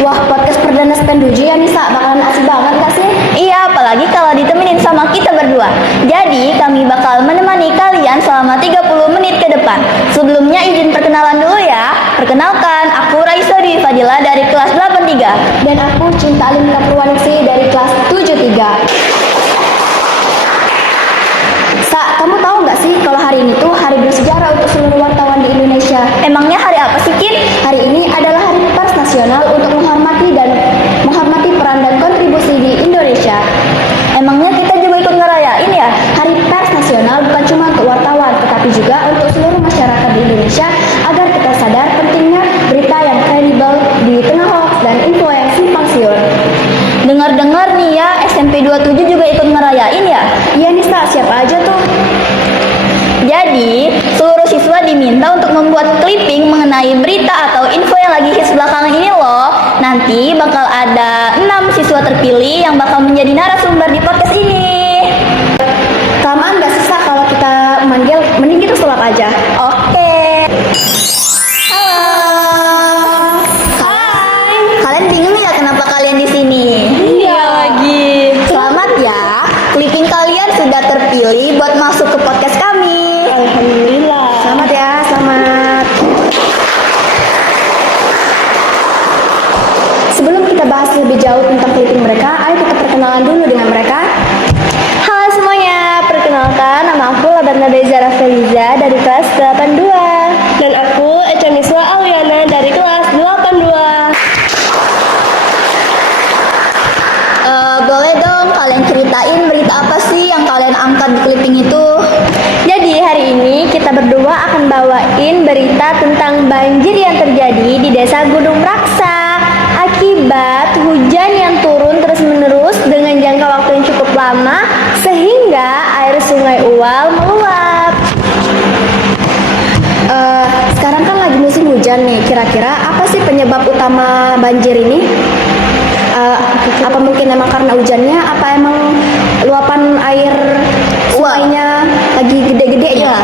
Wah, podcast perdana SPEN 7 ya Nisa, bakalan asik banget gak sih? Iya, apalagi kalau ditemenin sama kita berdua. Jadi, kami bakal menemani kalian selama 30 menit ke depan. Sebelumnya izin perkenalan dulu ya. Perkenalkan, aku Raisa Dwi Fadila dari kelas 83. Dan aku Cinta Alimna Purwaningsi dari kelas 73. Kamu tahu nggak sih kalau hari ini tuh hari bersejarah untuk seluruh wartawan di Indonesia? Emangnya hari apa sih, Kin? Hari ini adalah Hari Pers Nasional untuk menghormati peran dan kontribusi di Indonesia. Emangnya kita juga ikut ngerayain ya? Hari Pers Nasional bukan cuma untuk wartawan, tetapi juga untuk seluruh masyarakat di Indonesia agar kita sadar pentingnya berita yang kredibel di tengah hoax dan info yang simpang siur. Dengar-dengar nih ya, SMP 27 juga ikut ngerayain ya? Iya Nisa, siapa aja tuh? Jadi, seluruh siswa diminta untuk membuat clipping mengenai berita atau info yang lagi hits belakangan ini loh. Nanti bakal ada 6 siswa terpilih yang bakal menjadi narasumber di podcast ini. Kelamaan gak susah kalau kita manggil, mending kita sulap aja. Oke. Halo. Hai. Kalian bingung ya kenapa kalian di sini? Iya lagi. Selamat ya, clipping kalian sudah terpilih buat masuk ke podcast kami. Alhamdulillah. Selamat ya, selamat. Sebelum kita bahas lebih jauh tentang clipping mereka, ayo kita perkenalan dulu dengan mereka. Halo semuanya, perkenalkan nama aku Labarna Zara Feliza dari kelas 82. Dan aku Echa Niswa Awiana dari kelas 82. Boleh dong kalian ceritain berita apa sih yang kalian angkat di clipping itu? Jadi hari ini kita berdua akan bawain berita tentang banjir yang terjadi di Desa Gunung Raksa akibat hujan yang turun terus-menerus dengan jangka waktu yang cukup lama sehingga air Sungai Uwal meluap. Sekarang kan lagi musim hujan nih, kira-kira apa sih penyebab utama banjir ini? Apa mungkin emang karena hujannya? Apa emang luapan air sungainya lagi gede-gede ya?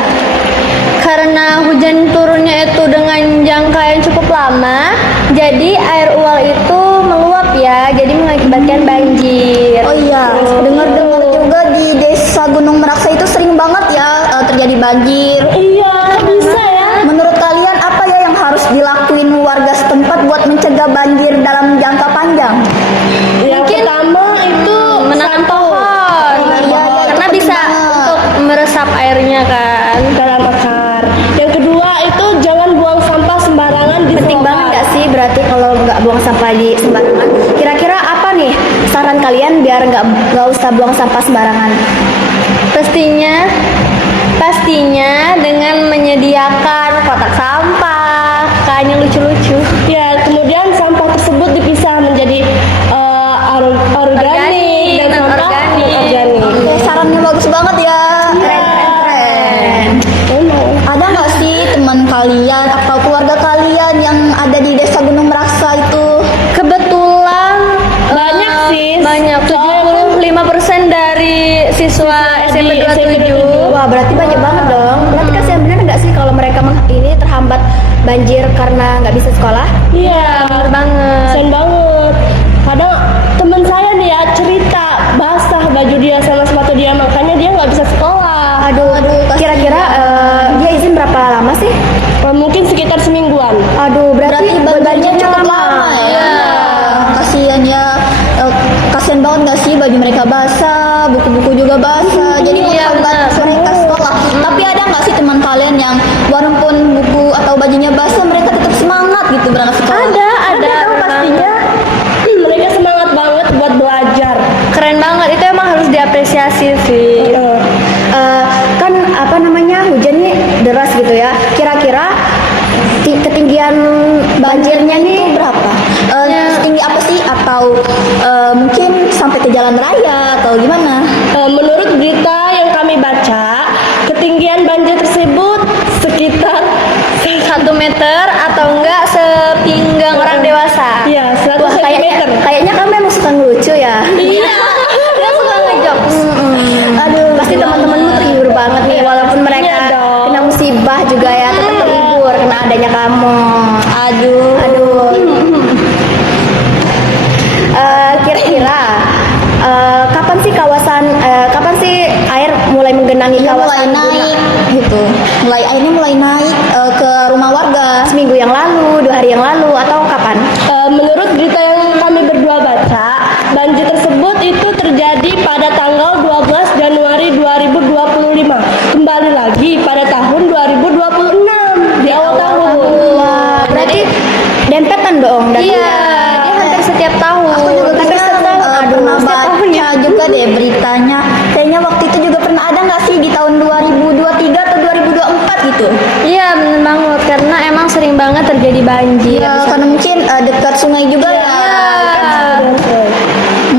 Karena hujan turunnya itu dengan jangka yang cukup lama, jadi air Uwal itu meluap ya, jadi mengakibatkan banjir. Oh iya, dengar-dengar juga di Desa Gunung Meraksa itu sering banget ya terjadi banjir. Iya, bisa ya. Menurut kalian apa ya yang harus dilakuin warga setempat buat mencegah banjir dalam jangka panjang? Yang pertama itu Menanam pohon. Iya, Karena bisa untuk meresap airnya kan. dalam akar. Yang kedua itu jangan buang sampah sembarangan di Penting trotoar. banget gak sih berarti kalau nggak buang sampah di sembarangan? Kira-kira apa nih saran kalian biar nggak usah buang sampah sembarangan? Pastinya dengan menyediakan kotak sampah, kayak yang lucu-lucu. Ya, kemudian sampah tersebut dipisah menjadi organik dan sampah organik. Oke, sarannya bagus banget ya. Keren. Ada nggak sih teman kalian atau keluarga kalian yang ada di Desa Gunung Meraksa itu? Kebetulan Banyak sih. Banyak. 75% dari siswa SMP 27. Wah, berarti banyak banget dong. Berarti kasihan bener nggak sih kalau mereka ini terhambat banjir karena nggak bisa sekolah? Iya, bener banget. Kasihan banget. Kadang teman saya nih ya cerita basah baju dia sama sepatu dia, makanya dia nggak bisa sekolah. Aduh, Kira-kira dia izin berapa lama sih? Mungkin sekitar semingguan. Aduh, berarti banjirnya cukup lama ya. Kasihan ya. Kasihan banget gak sih baju mereka basah, buku-buku juga basah. Jadi menghambat mereka sekolah. Tapi ada nggak sih teman kalian yang walaupun buku atau bajunya basah mereka tetap semangat gitu berangkat sekolah? Ada dong pastinya. Mereka semangat banget buat belajar. Keren banget, itu emang harus diapresiasi sih. Kan apa namanya hujannya deras gitu ya. Kira-kira ketinggian banjirnya nih Berapa? Setinggi apa sih? Atau mungkin sampai ke jalan raya atau gimana? menurut berita yang kami baca, ketinggian banjir tersebut sekitar 1 meter atau enggak sepinggang orang dewasa? Iya, 100 Wah, cm. kayaknya kamu memang suka ngelucu ya. Iya. Dia suka ngejokes. Aduh, Pasti teman-temanmu terhibur banget nih, walaupun mereka Iya dong. kena musibah juga ya, tetap terhibur kena adanya kamu. Aduh. Iya, dia hampir setiap tahun. Aku juga hampir kayaknya, setiap tahun. pernah setiap tahun ya. baca juga deh beritanya. Kayaknya waktu itu juga pernah ada nggak sih di tahun 2023 atau 2024 gitu? Iya, bener banget karena emang sering banget terjadi banjir. Ya, karena mungkin dekat sungai juga ya.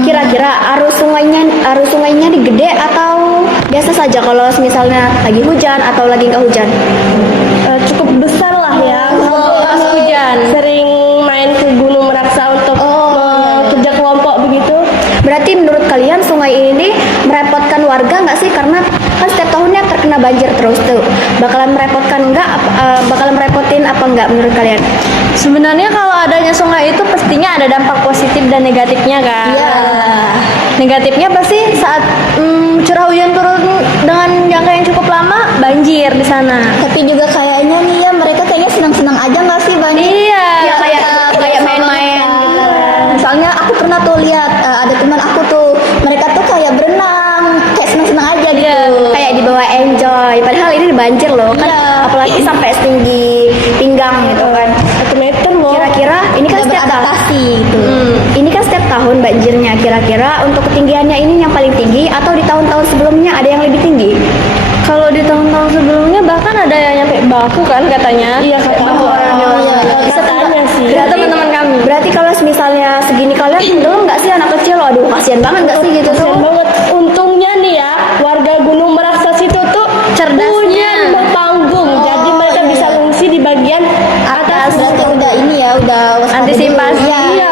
Kira-kira arus sungainya ini gede atau biasa saja kalau misalnya lagi hujan atau lagi nggak hujan? Cukup besar lah ya. Pas hujan. Sering main ke Gunung Meraksa untuk kerja kelompok begitu. Berarti menurut kalian sungai ini merepotkan warga nggak sih? Karena kan setiap tahunnya terkena banjir terus tuh. Bakalan merepotkan nggak? Bakalan merepotin apa nggak menurut kalian? Sebenarnya kalau adanya sungai itu pastinya ada dampak positif dan negatifnya kan. Iya. Negatifnya pasti saat curah hujan turun dengan jangka yang cukup lama banjir di sana. Tapi juga kayaknya nih ya mereka kayaknya senang-senang aja nggak sih banjir? Iya, Ya, kayak main-main gitu kan. Soalnya aku pernah tuh lihat ada teman aku tuh mereka tuh kayak berenang kayak senang-senang aja gitu. Iya, kayak dibawa enjoy. Padahal ini banjir loh kan, Iya. apalagi sampai setinggi pinggang gitu kan. 1 meter loh. Kira-kira ini kan Udah setiap tahun. beradaptasi gitu. Ini kan setiap tahun banjirnya. Kira-kira untuk ketinggiannya ini yang paling tinggi atau di tahun-tahun sebelumnya ada yang lebih tinggi? Kalau di tahun-tahun sebelumnya bahkan ada yang nyampe bahu kan katanya. Iya, kata bahu orang aku. dewasa. Iya, Bisa katanya sih. Kata teman-teman kami. Berarti kalau misalnya segini kalian belum nggak sih anak kecil? Aduh kasihan banget nggak sih gitu Kasian tuh? banget. Untungnya nih ya, warga Gunung Meraksa situ tuh Cerdasnya. punya panggung. Jadi mereka bisa ngungsi di bagian atas. Berarti udah ini ya udah waspada Antisipasi. dulu. Iya.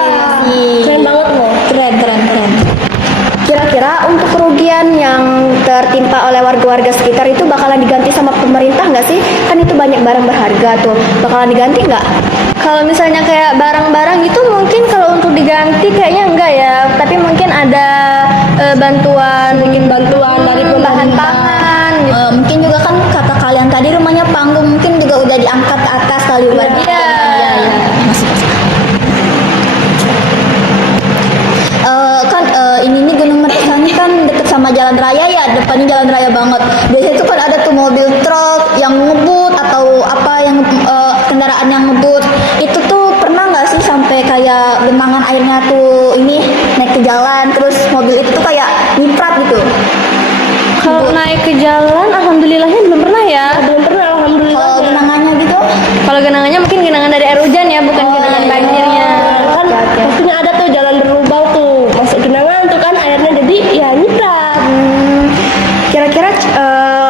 Keren banget loh. Keren. Kira-kira untuk kerugian yang tertimpa oleh warga-warga sekitar itu bakalan diganti sama pemerintah nggak sih? Kan itu banyak barang berharga tuh. Bakalan diganti nggak? Kalau misalnya kayak barang-barang itu mungkin kalau untuk diganti kayaknya enggak ya. Tapi mungkin ada bantuan dari bahan pangan gitu. Mungkin juga kan kata kalian tadi rumahnya panggung mungkin juga udah diangkat ke atas kali buat Iya. Ini nih Gunung Meraksa ini kan deket sama jalan raya ya, depannya jalan raya banget. Biasanya tuh kan ada tuh mobil truk yang ngebut atau apa yang kendaraan yang ngebut. Itu tuh pernah nggak sih sampai kayak genangan airnya tuh ini naik ke jalan, terus mobil itu tuh kayak nyiprat gitu. Kalau naik ke jalan, alhamdulillahnya belum pernah ya. Belum pernah, alhamdulillah. Kalau genangannya gitu, Kalau genangannya mungkin genangan dari air hujan ya, bukan genangan iya. banjirnya. Kan pastinya ada tuh jalan berlubang tuh. Masuk genangan tuh kan airnya jadi ya nyiprat. Kira-kira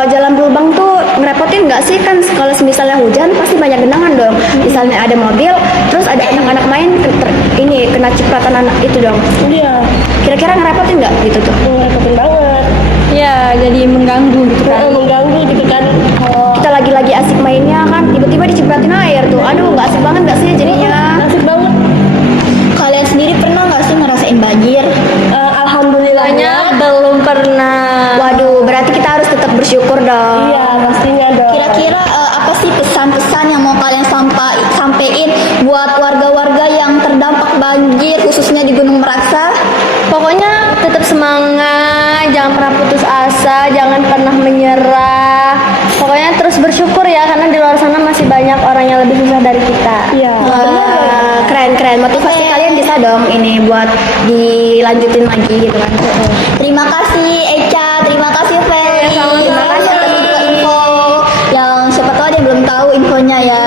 jalan berlubang tuh ngerepotin nggak sih? Kan kalau misalnya hujan pasti banyak genangan dong. Misalnya ada mobil, terus ada anak-anak main ini kena cipratan anak itu dong. Iya. Kira-kira ngerepotin nggak gitu tuh? Ngerepotin banget. Ya, jadi mengganggu gitu Mengganggu gitu kan. Kita lagi-lagi asik mainnya kan, tiba-tiba dicipratin air tuh. Aduh, nggak asik banget nggak sih jadinya? Asik banget. kalian sendiri pernah nggak sih ngerasain banjir? Alhamdulillahnya. Belum pernah. Waduh, berarti kita harus tetap bersyukur dong. Iya, pastinya dong. Kira-kira apa sih pesan-pesan yang mau kalian sampein buat warga-warga yang terdampak banjir khususnya di Gunung Meraksa? Pokoknya tetap semangat, jangan pernah putus asa, jangan pernah menyerah. Pokoknya terus bersyukur ya, karena di luar sana masih banyak orang yang lebih susah dari kita. Iya. Wah, keren. Motivasi Oke. kalian bisa dong ini buat dilanjutin lagi gitu kan. Terima kasih Eca, terima kasih Feli. Sama-sama. Terima kasih atas juga info yang siapa tahu ada yang belum tahu infonya ya.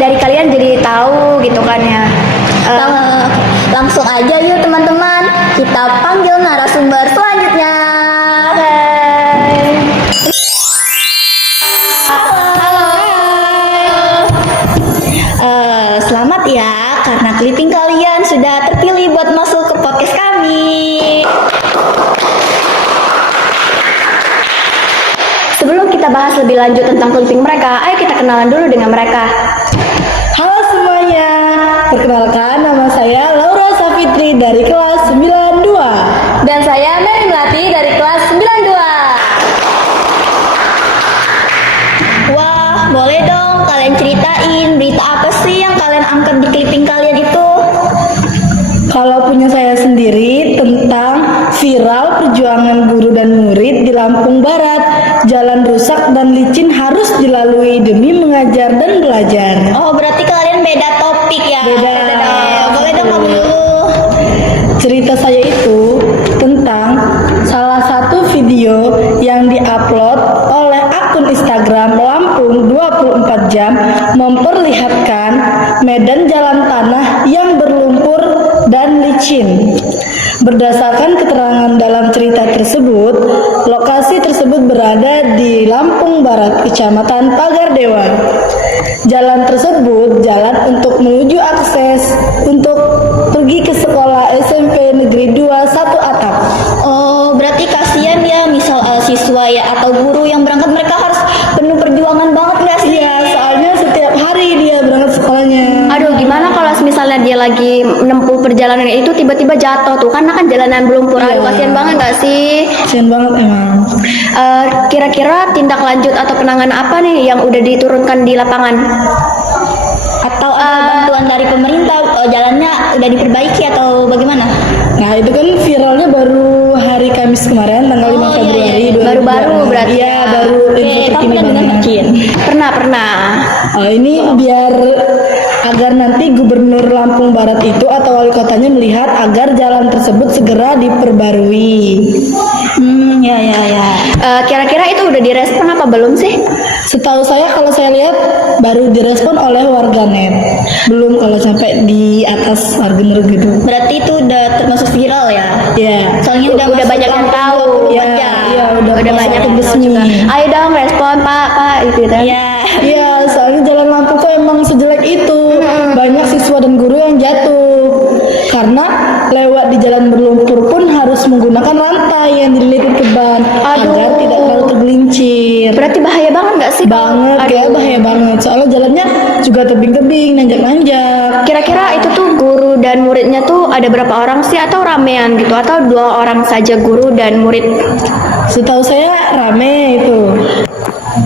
Dari kalian jadi tahu gitu kan ya. Langsung aja yuk teman-teman, kita panggil narasumber selanjutnya. Selamat ya, karena clipping kalian sudah terpilih buat masuk ke podcast kami. Sebelum kita bahas lebih lanjut tentang clipping mereka, ayo kita kenalan dulu dengan mereka. Halo semuanya. Perkenalkan, nama saya Laura Safitri dari kelas 92. Dan saya Mary Melati dari kelas 92. Wah, boleh dong kalian ceritain berita apa sih yang kalian angkat di clipping kalian itu? Kalau punya saya sendiri tentang viral perjuangan guru dan murid di Lampung Barat. Jalan rusak dan licin harus dilalui demi mengajar dan belajar. Oh, berarti kalian beda topik ya? Beda. cerita saya itu tentang salah satu video yang diupload oleh akun Instagram Lampung 24 jam memperlihatkan medan jalan tanah yang berlumpur dan licin. Berdasarkan keterangan dalam cerita tersebut, lokasi tersebut berada di Lampung Barat, Kecamatan Pagardewa. Jalan tersebut jalan untuk menuju akses untuk pergi ke sekolah SMP Negeri 2 1 Atap. Oh, berarti kasihan ya misal siswa ya atau guru yang berangkat, mereka harus penuh perjuangan banget nggak sih? Iya, soalnya setiap hari dia berangkat sekolahnya. Aduh, gimana kalau misalnya dia lagi menempuh perjalanan itu tiba-tiba jatuh tuh, karena kan jalanan berlumpur. Aduh, kasihan banget nggak sih? Kasian banget emang. Kira-kira tindak lanjut atau penanganan apa nih yang udah diturunkan di lapangan? Atau ada bantuan dari pemerintah, jalannya udah diperbaiki atau bagaimana? Nah, itu kan viralnya baru hari Kamis kemarin tanggal 5 Oh, iya, Februari iya. 2022. Baru-baru berarti. Iya, baru info Oke, terkini tapi kan banget. Pernah. Ini biar agar nanti Gubernur Lampung Barat itu atau wali kotanya melihat agar jalan tersebut segera diperbarui. Ya. Kira-kira itu udah direspon apa belum sih? Setahu saya kalau saya lihat baru direspon oleh warganet. Belum kalau sampai di atas warganet gitu. Berarti itu udah termasuk viral ya? Ya. Soalnya udah masuk banyak yang tahu. Ya, iya, udah banyak yang tahu resmi. juga. Ayo dong respon Pak itu kan. Iya. Iya, soalnya jalan Lampung tuh emang sejelek itu. Banyak siswa dan guru yang jatuh. Karena lewat di jalan berlumpur pun harus menggunakan rantai yang dililit ke ban agar tidak terlalu tergelincir. Berarti bahaya banget nggak sih? Banget, ya bahaya banget. Soalnya jalannya juga tebing-tebing, nanjak-nanjak. Kira-kira itu tuh guru dan muridnya tuh ada berapa orang sih, atau ramean gitu, atau 2 orang saja guru dan murid? Setahu saya rame itu.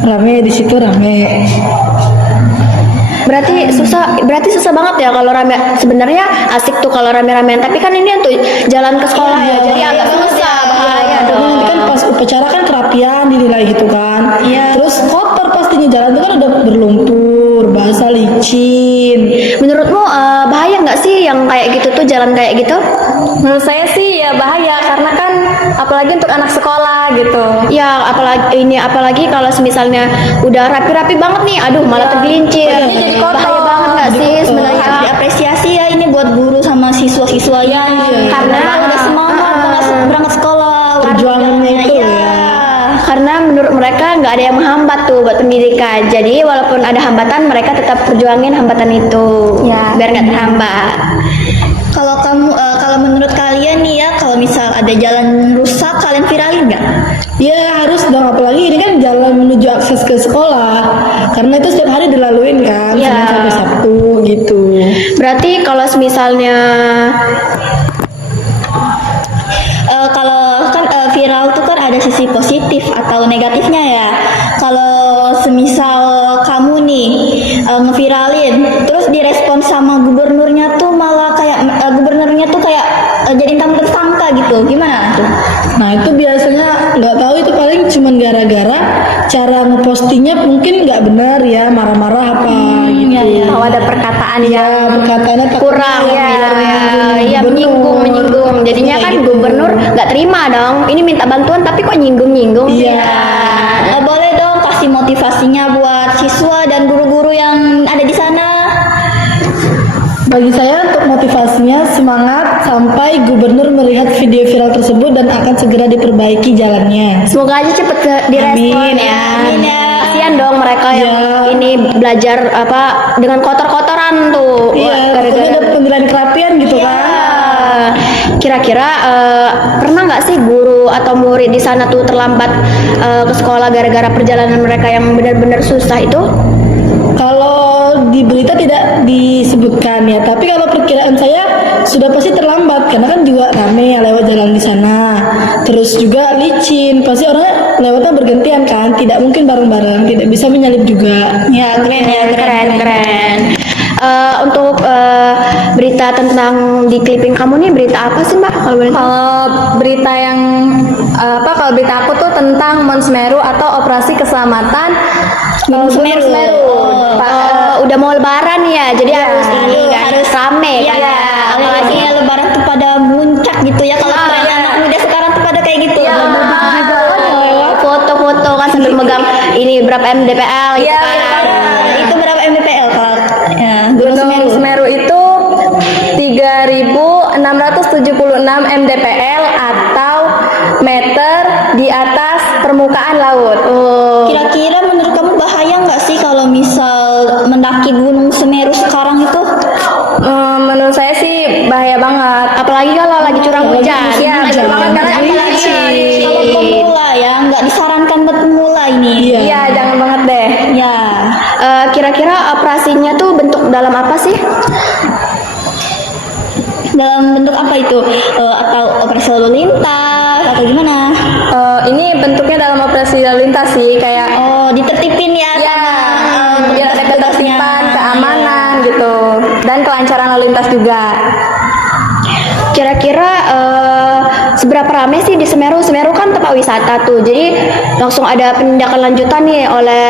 Rame di situ rame. Berarti susah banget ya kalau rame. Sebenarnya asik tuh kalau rame-ramean, tapi kan ini tuh jalan ke sekolah ya, jadi agak susah, bahaya Karena dong. nanti kan pas upacara kan kerapian dinilai gitu kan. Iya. Terus kotor pastinya, jalan itu kan udah berlumpur, basah, licin. Menurutmu bahaya nggak sih yang kayak gitu tuh, jalan kayak gitu? Menurut saya sih ya bahaya, karena kan apalagi untuk anak sekolah gitu. Ya apalagi kalau misalnya udah rapi-rapi banget nih, aduh malah tergelincir. Badannya jadi kotor. Bahaya banget nggak sih sebenarnya? Harus diapresiasi ya ini buat guru sama siswa-siswa yang Karena udah semangat berangkat sekolah. Perjuangannya itu Iya. ya. Karena menurut mereka nggak ada yang menghambat tuh buat pendidikan. Jadi walaupun ada hambatan, mereka tetap perjuangin hambatan itu, Ya. biar nggak terhambat. Kalau menurut kalian nih ya, kalau misal ada jalan rusak, kalian viralin nggak? Ya harus dong, apalagi ini kan jalan menuju akses ke sekolah. Karena itu setiap hari dilaluin kan, Ya. Senin sampai Sabtu gitu. Berarti kalau misalnya Kalau kan viral tuh kan ada sisi positif atau negatifnya ya. Kalau semisal kamu nih ngeviralin, terus direspon sama gubernurnya tuh malah kayak gubernurnya tuh kayak jadi tersangka gitu, gimana tuh? Nah itu biasanya nggak tahu, itu paling cuman gara-gara cara ngepostingnya mungkin nggak benar ya, marah-marah apa gitu. Kalau ada perkataan Ya perkataannya takutnya kurang yang menyinggung. Jadinya kan gubernur nggak terima dong. Ini minta bantuan tapi kok nyinggung sih. Iya. Boleh dong kasih motivasinya buat siswa dan guru-guru yang ada di sana. Bagi saya untuk motivasinya, semangat sampai gubernur melihat video viral tersebut dan akan segera diperbaiki jalannya. Semoga aja cepet direspon Amin, ya. amin ya. Kasihan dong mereka yang Ya. ini belajar dengan kotor-kotoran tuh. Iya, takutnya ada penilaian kerapian gitu kan. Kira-kira pernah nggak sih guru atau murid di sana tuh terlambat ke sekolah gara-gara perjalanan mereka yang benar-benar susah itu? Kalau di berita tidak disebutkan ya, tapi kalau perkiraan saya sudah pasti terlambat karena kan juga rame yang lewat jalan di sana. Terus juga licin, pasti orang lewatnya bergantian kan, tidak mungkin bareng-bareng, tidak bisa menyalip juga. Ya Keren. Untuk berita tentang di clipping kamu nih, berita apa sih Mbak? Kalau boleh tahu? Kalau berita yang kalau berita aku tuh tentang Mount Semeru atau operasi keselamatan Gunung Semeru. Udah mau lebaran ya, jadi harus ini kan, harus rame kan ya. ya. Apalagi lebaran tuh pada muncak berapa mdpl gitu Iya, kan. benar. Itu berapa mdpl kalau Gunung Gunung Semeru? Semeru itu 3.676 mdpl atau meter di atas permukaan laut. Kira-kira menurut kamu bahaya nggak sih kalau misal mendaki Gunung Semeru sekarang itu? Menurut saya sih bahaya banget. Apalagi kalau lagi curang hujan. Iya, betul banget karena apalagi Kalau pemula ya, nggak disarankan buat pemula ini. Iya, jangan banget deh. Ya. Kira-kira operasinya tuh bentuk dalam apa sih? Dalam bentuk apa itu? Atau operasi lalu lintas atau gimana? Ini bentuknya dalam operasi lalu lintas sih, kayak Oh, ditertipin ya. ya biar ada petugasnya. ketertiban, keamanan gitu, dan kelancaran lalu lintas juga. Kira-kira seberapa ramai sih di Semeru? Semeru kan tempat wisata tuh, jadi langsung ada penindakan lanjutan nih oleh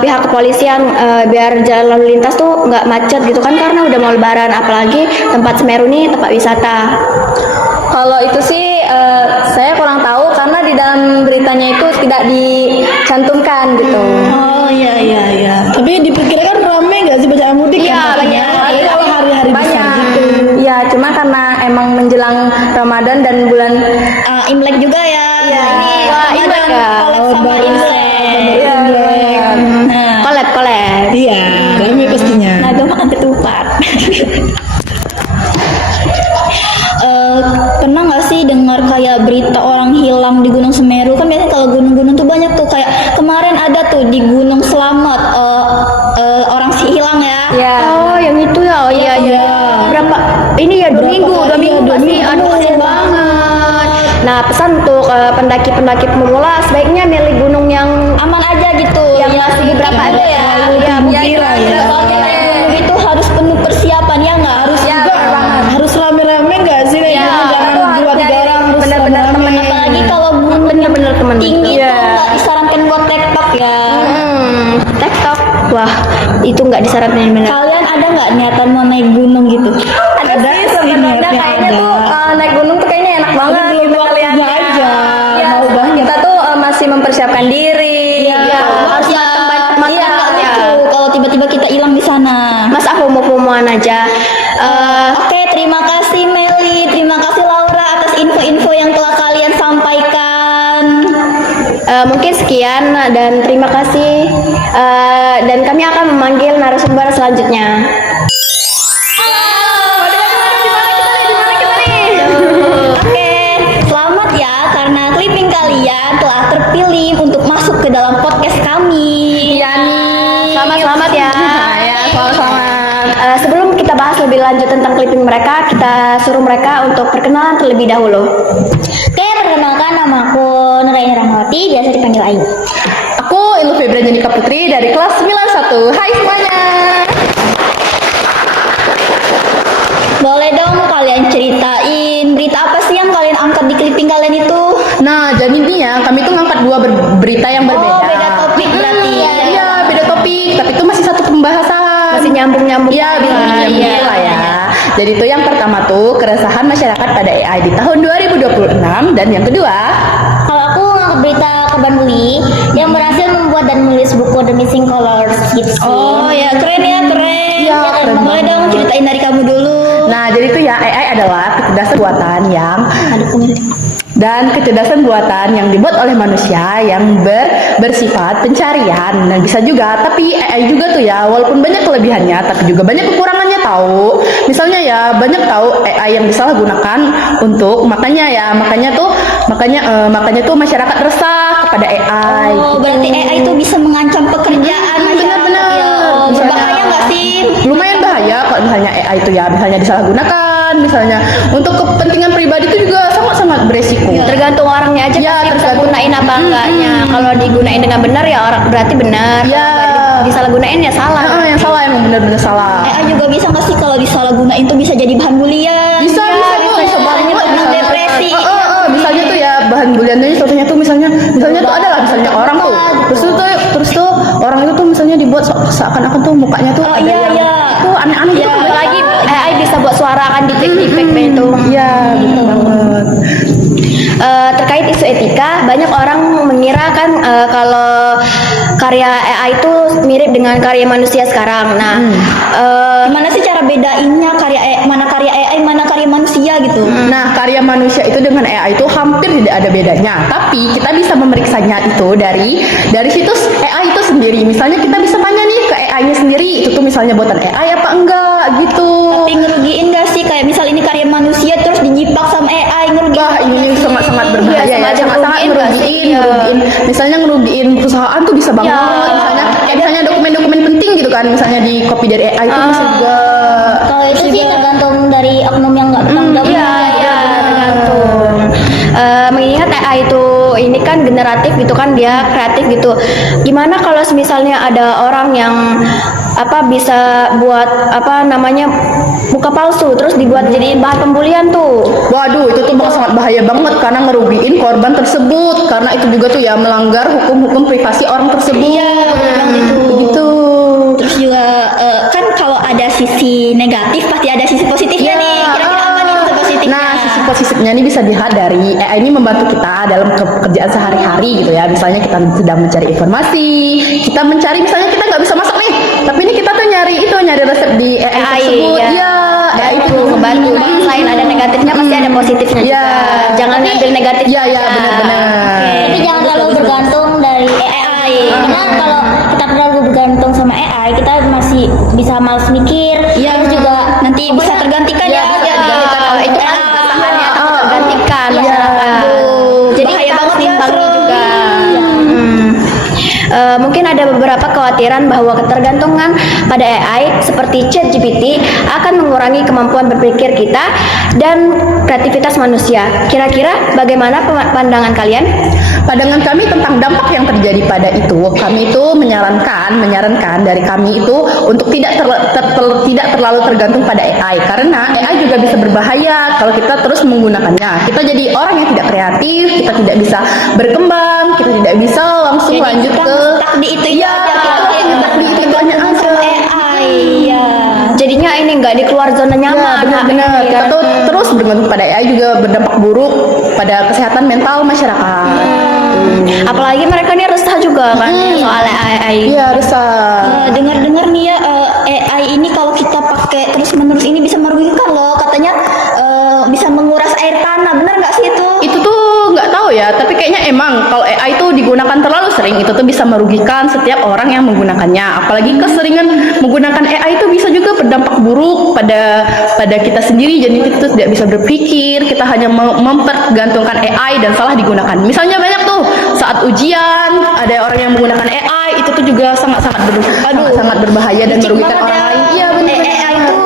pihak kepolisian biar jalan lalu lintas tuh nggak macet gitu kan karena udah mau lebaran, apalagi tempat Semeru nih tempat wisata. Kalau itu sih saya kurang tahu karena di dalam beritanya itu tidak dicantumkan gitu. Oh iya iya iya. Tapi diperkirakan rame nggak sih banyak yang mudik? Iya, kan? banyak. Apalagi kalau hari-hari besar Banyak. gitu. Iya, cuma karena emang menjelang Ramadan dan bulan Imlek juga ya. Iya. Wah, Imlek ya. Collab sama baru Imlek. Iya, Nah, Collab. Iya, rame pastinya. nah gue makan ketupat. Pernah nggak sih dengar kayak berita orang hilang di Gunung Semeru? Kan biasanya kalau gunung-gunung tuh banyak tuh, kayak kemarin ada tuh di Gunung Selamat orang sih hilang ya. ya. Oh, yang itu ya. Oh iya iya. Berapa? Ini ya 2 minggu, 2 minggu Iya, 2 pasti. minggu. Aduh, kasian banget. Nah, pesan untuk pendaki-pendaki pemula sebaiknya milih gunung yang Aman aja gitu. yang masih berapa dulu ada ya. Iya, Kira ya. Soalnya itu harus penuh persiapan ya nggak harus Ya, juga. bener banget. Harus rame-rame nggak sih? Kayak Iya, gitu, jangan itu harus 2-3 nyari orang harus benar-benar rame-rame. temen. Apalagi kalau gunung bener-bener temen. tinggi Iya. itu nggak disarankan buat TikTok ya. TikTok. Wah, itu nggak disarankan benar. Kalian ada nggak niatan mau naik gunung gitu? Ada Ada sih sih, sebenarnya niatnya kayaknya ada. tuh naik gunung tuh kayaknya enak banget Tapi belum gitu waktunya kelihatannya. aja, Ya, mau banget. kita tuh masih mempersiapkan diri. Iya, harus ya, teman-teman iya, nggak ya. lucu kalau tiba-tiba kita hilang di sana. Masa FOMO-FOMOan aja. Oke, terima kasih Meli, terima kasih Laura atas info-info yang telah kalian sampaikan. Mungkin sekian dan terima kasih. Dan kami akan memanggil narasumber selanjutnya. Oke, selamat ya karena clipping kalian telah terpilih untuk masuk ke dalam podcast kami. Iya nih. Selamat ya. Ya, selamat. Sebelum kita bahas lebih lanjut tentang clipping mereka, kita suruh mereka untuk perkenalan terlebih dahulu. Oke, perkenalkan nama aku Nuraini Rahmawati, biasa dipanggil Ayu. Aku Ilu Febra Janika Putri dari kelas 91. Hai semuanya. Boleh dong kalian ceritain berita apa sih yang kalian angkat di clipping kalian itu? Nah, jadi intinya kami tuh ngangkat dua berita yang berbeda. Oh, beda topik berarti. Iya, beda topik, tapi itu masih satu pembahasan. Masih nyambung-nyambung. Iya, bisa Iya. nyambung lah ya. Jadi itu yang pertama tuh keresahan masyarakat pada AI di tahun 2026 dan yang kedua Kalau aku ngangkat berita korban bully yang berhasil membuat dan menulis buku The Missing Colors gitu sih. Oh ya, keren ya, keren. Iya, keren Boleh banget. dong ceritain dari kamu dulu. Nah, jadi itu ya AI adalah kecerdasan buatan yang dibuat oleh manusia yang bersifat pencarian. Nah, bisa juga, tapi AI juga tuh ya, walaupun banyak kelebihannya, tapi juga banyak kekurangannya tahu. Misalnya ya, banyak tahu AI yang disalahgunakan untuk makanya tuh masyarakat resah kepada AI. Oh, berarti AI itu bisa mengancam pekerjaan masyarakat benar-benar. ya. Oh, berbahaya nggak sih? Lumayan bahaya kalau misalnya AI itu ya misalnya disalahgunakan, misalnya untuk kepentingan pribadi itu juga sangat beresiko. Tergantung orangnya aja Ya, pasti bisa tergantung. gunain apa enggaknya. Kalau digunain dengan benar ya orang berarti benar. Ya. Kalau disalahgunain ya salah. Yang salah emang benar-benar salah. AI juga bisa nggak sih kalau disalahgunain tuh bisa jadi bahan bulian? Bisa Ya, Bu. bisa banget Misalnya- depresi. misalnya tuh ya bahan buliannya contohnya tuh misalnya tuh adalah misalnya orang tuh terus tuh orang itu tuh misalnya dibuat seakan-akan tuh mukanya tuh Oh, ada iya, yang iya. tuh aneh-aneh gitu. Apalagi AI bisa buat suara kan di itu. Iya, betul banget. Terkait isu etika, banyak orang mengira kan kalau karya AI itu mirip dengan karya manusia sekarang. Nah, Gimana sih cara bedainnya mana karya AI, mana karya manusia gitu? Nah, karya manusia itu dengan AI itu hampir tidak ada bedanya. Tapi kita bisa memeriksanya itu dari situs AI itu sendiri. Misalnya kita bisa tanya nih ke AI-nya sendiri, itu tuh misalnya buatan AI apa enggak gitu. Tapi ngerugiin gak sih kayak misal ini karya manusia terus dijiplak sama AI, ngerugiin? Wah, ini sangat-sangat berbahaya ya, semacam sangat-sangat ngerugiin nggak sih? ngerugiin. Misalnya ngerugiin perusahaan tuh bisa banget. Misalnya dokumen-dokumen penting gitu kan, misalnya di copy dari AI itu bisa juga. Kalau itu sih tergantung dari oknum yang nggak bertanggung jawab. Iya, tergantung. Mengingat AI itu ini kan generatif gitu kan, dia kreatif gitu. Gimana kalau misalnya ada orang yang bisa buat muka palsu terus dibuat jadi bahan pembulian tuh. Waduh, itu tuh sangat bahaya banget karena ngerugiin korban tersebut. Karena itu juga tuh ya melanggar hukum-hukum privasi orang tersebut. Iya, Begitu. Terus juga kan kalau ada sisi negatif pasti ada sisi positifnya nih. Kira-kira apa nih sisi positifnya? Nah, sisi positifnya ini bisa dilihat dari AI ini membantu kita dalam pekerjaan sehari-hari gitu ya. Misalnya kita sedang mencari informasi, kita mencari misalnya kita nggak bisa masak nih, tapi ini kita tuh nyari resep di AI tersebut. ya. Iya, AI itu Membantu. Selain ada negatifnya pasti ada positifnya Iya. juga. Jangan ambil negatif. Iya, iya, benar-benar. Tapi jangan terlalu bergantung dari AI. Karena kalau kita terlalu bergantung sama AI, kita masih bisa malas mikir. Terus juga nanti bisa tergantikan ya. Itu kan kesahannya tergantikan. Iya. Jadi Bahaya kita harus banget ya, imbangi Bro. juga. Mungkin ada beberapa kekhawatiran bahwa ketergantungan pada AI seperti ChatGPT akan mengurangi kemampuan berpikir kita dan kreativitas manusia. Kira-kira bagaimana pandangan kalian? Pandangan kami tentang dampak yang terjadi pada itu, kami itu menyarankan dari kami itu untuk tidak terlalu tergantung pada AI karena AI juga bisa berbahaya kalau kita terus menggunakannya. Kita jadi orang yang tidak kreatif, kita tidak bisa berkembang, kita tidak bisa langsung Jadi lanjut kita ke stuck di itu Iya, aja, kita stuck di itu aja. AI. Iya. Jadinya ini nggak di keluar zona Ya, nyaman. benar-benar. Iya. Kita tuh terus bergantung pada AI juga berdampak buruk pada kesehatan mental masyarakat. Apalagi mereka ini resah juga kan soal AI. Iya, resah. Dengar-dengar nih ya AI ini kalau kita pakai terus-menerus ini bisa merugikan loh. Katanya bisa menguras air tanah. Bener nggak sih itu? Itu tuh nggak tahu ya, tapi kayaknya emang kalau AI itu digunakan terlalu sering itu tuh bisa merugikan setiap orang yang menggunakannya. Apalagi keseringan menggunakan AI itu bisa juga berdampak buruk pada kita sendiri. Jadi kita tuh tidak bisa berpikir, kita hanya mempergantungkan AI dan salah digunakan. Misalnya banyak tuh saat ujian ada orang yang menggunakan AI, itu tuh juga sangat berbahaya dan Licik merugikan banget orang ya. lain. Iya, benar. AI itu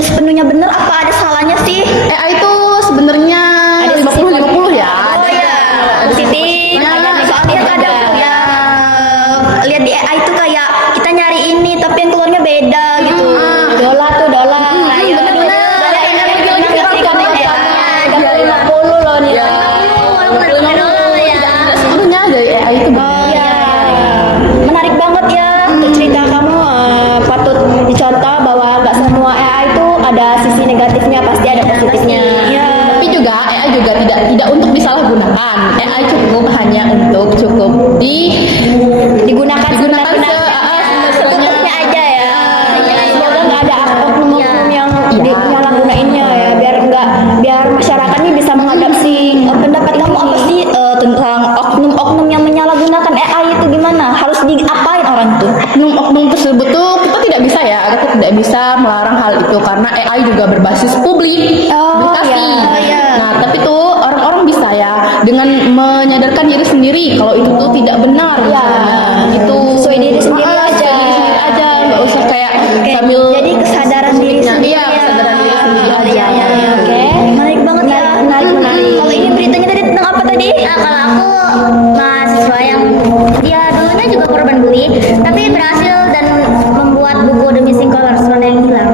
sepenuhnya bener apa ada salahnya sih? AI itu sebenarnya 50-50 ya. Oh ya, positif. Soalnya kadang ya lihat di AI itu kayak kita nyari ini tapi yang keluarnya beda gitu. Dola. Ayo, Dola ini Iya. 50 loh nih. Sebenarnya dari AI itu Iya. Menarik banget ya cerita kamu patut dicontoh bahwa nggak semua AI itu ada sisi negatifnya, pasti ada positifnya. Iya. Tapi juga AI juga tidak untuk disalahgunakan. AI hanya untuk Digunakan secukupnya aja ya. Semoga nggak ada oknum-oknum yang dinyalahgunainnya ya, biar masyarakat ini bisa mengadopsi. Pendapat kamu apa sih tentang oknum-oknum yang menyalahgunakan AI itu gimana? Harus diapain orang itu? oknum tersebut tuh kita tidak bisa ya, kita tidak bisa melarang hal itu karena AI juga berbasis publikasi. iya. Nah, tapi tuh orang-orang bisa ya dengan menyadarkan diri sendiri kalau itu tuh tidak benar. Ya, itu sesuai diri sendiri aja. sesuai diri sendiri aja, nggak usah kayak sambil Jadi kesadaran diri sendiri. Iya, kesadaran diri sendiri aja. Iya. Oke. Menarik banget ya. Menarik. Kalau ini beritanya tadi tentang apa tadi? Nah, kalau aku mahasiswa yang dia dulunya juga korban bully, tapi berhasil dan membuat buku The Missing Colors, warna yang hilang.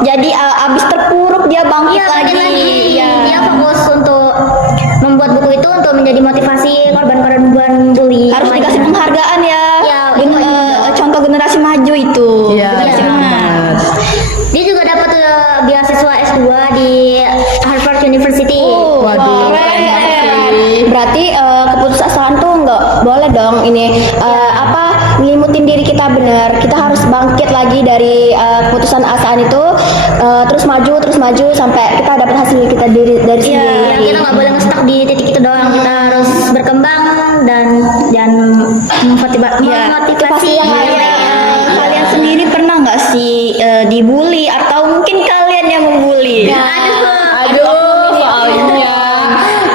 Jadi abis terpuruk dia bangkit Iya, lagi. bangkit lagi. Iya. Dia fokus untuk membuat buku itu untuk menjadi motivasi korban-korban bully. Harus dikasih penghargaan ya. Iya, Contoh generasi maju itu. Iya. Generasi emas. Dia juga dapat beasiswa S2 di Harvard University. Waduh, keren. Berarti bangkit lagi dari keputusan asaan itu, terus maju sampai kita dapat hasil kita dari Iya, sendiri. kita nggak boleh nge-stuck di titik itu doang. Kita harus berkembang dan memotivasi yang lainnya. Kalian sendiri pernah nggak sih dibully atau mungkin kalian yang membuli? Aduh, soalnya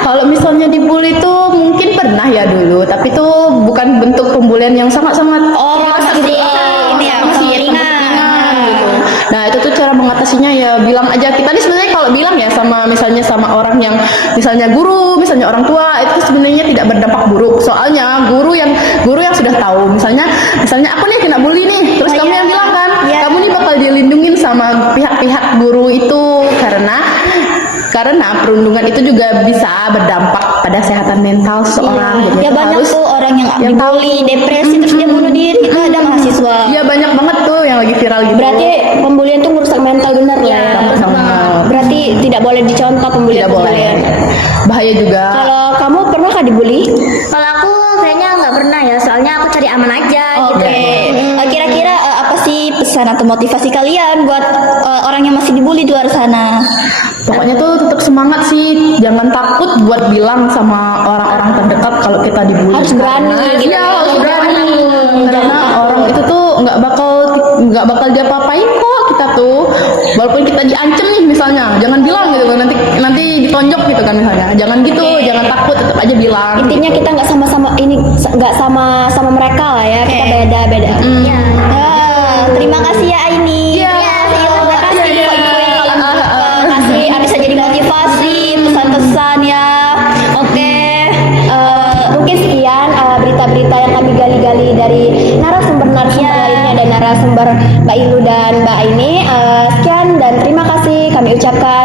kalau misalnya dibully tuh mungkin pernah ya dulu, tapi tuh bukan bentuk pembulian yang sangat-sangat Ini ya masih ringan. gitu. Nah itu tuh cara mengatasinya ya bilang aja. Kita nih sebenarnya kalau bilang ya sama misalnya sama orang yang misalnya guru, misalnya orang tua, itu sebenarnya tidak berdampak buruk. Soalnya guru yang sudah tahu, misalnya aku nih kena bully nih, terus kamu yang bilang kan, kamu nih bakal dilindungin sama pihak-pihak guru itu karena perundungan itu juga bisa berdampak pada kesehatan mental seorang. Jadi Ya itu banyak harus tuh orang yang tahu. dibully, depresi terus dia bunuh diri. Itu ada mahasiswa. Iya banyak banget tuh yang lagi viral gitu. Berarti pembulian tuh merusak mental benar ya. sama-sama. Berarti tidak boleh dicontoh pembulian. Tidak boleh. Bahaya juga. Kalau kamu pernah kah dibully? Kalau aku kayaknya nggak pernah ya, soalnya aku cari aman aja gitu. Oke. Kira-kira apa sih pesan atau motivasi kalian buat orang yang masih dibully di luar sana? Pokoknya tuh tetap semangat sih, jangan takut buat bilang sama orang-orang terdekat kalau kita dibully. Harus berani gitu. Iya, harus berani. Karena orang itu tuh nggak bakal diapa-apain kok kita tuh. Walaupun kita diancam nih misalnya, jangan bilang gitu kan, nanti ditonjok gitu kan misalnya. Jangan gitu, jangan takut, tetap aja bilang. Intinya kita nggak sama mereka lah ya. Kita beda-beda. Iya. Terima kasih ya Aini. Terima kasih info-info yang kalian kasih. Bisa jadi motivasi, pesan-pesan ya. Oke. Mungkin sekian berita-berita yang kami gali-gali dari narasumber lainnya dan narasumber Mbak Ilu dan Mbak Aini. Sekian dan terima kasih kami ucapkan.